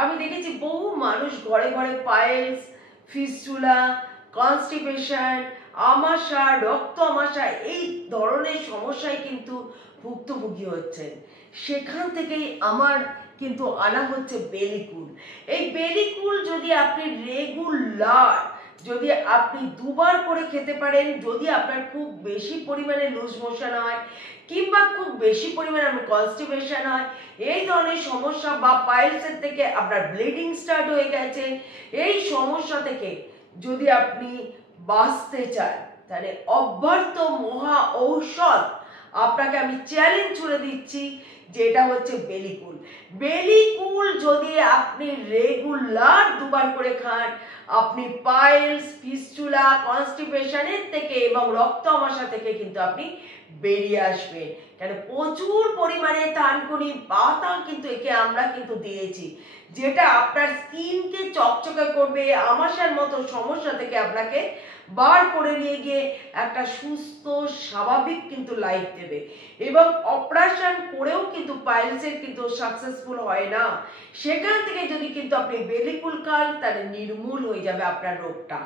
আমি দেখেছি বহু মানুষ ঘরে ঘরে পাইলস, ফিস্টুলা, কনস্টিপেশন, আমাশা, রক্ত আমাশা এই ধরনের সমস্যায় কিন্তু ভুক্তভোগী হচ্ছেন। সেখান থেকেই আমার কিন্তু আনা হচ্ছে বেলিকুল। এই বেলিকুল যদি আপনি রেগুলার যদি আপনি দুবার করে খেতে পারেন, যদি আপনার খুব বেশি পরিমাণে লুজ মোশন হয় কিংবা খুব বেশি পরিমাণে আপনার কনস্টিপেশন হয়, এই ধরনের সমস্যা বা পাইলসের থেকে আপনার ব্লিডিং স্টার্ট হয়ে গেছে, এই সমস্যা থেকে যদি আপনি বাঁচতে চান তাহলে অব্যর্থ মহা ঔষধ আপনাকে আমি চ্যালেঞ্জ ছুড়ে দিচ্ছি, যেটা হচ্ছে বেলিকুল। বেলিকুল যদি আপনি রেগুলার দুবার করে খান, আপনি পাইলস, ফিস্টুলা, কনস্টিপেশনের থেকে এবং রক্ত আমাশা থেকে কিন্তু আপনি বেরিয়ে আসবেন। কেন প্রচুর পরিমাণে থানকুনি পাতা কিন্তু একে আমরা কিন্তু দিয়েছি, যেটা আপনার স্কিনকে চকচকে করবে, আমাশার মতো সমস্যা থেকে আপনাকে বার করে নিয়ে গিয়ে একটা সুস্থ স্বাভাবিক কিন্তু লাইফ দেবে। এবং অপারেশন করেও কিন্তু পাইলসের কিন্তু সাকসেসফুল হয় না। সেখান থেকে যদি কিন্তু আপনি বেলিকুল খান তাহলে নির্মূল হয়ে যাবে আপনার রোগটা।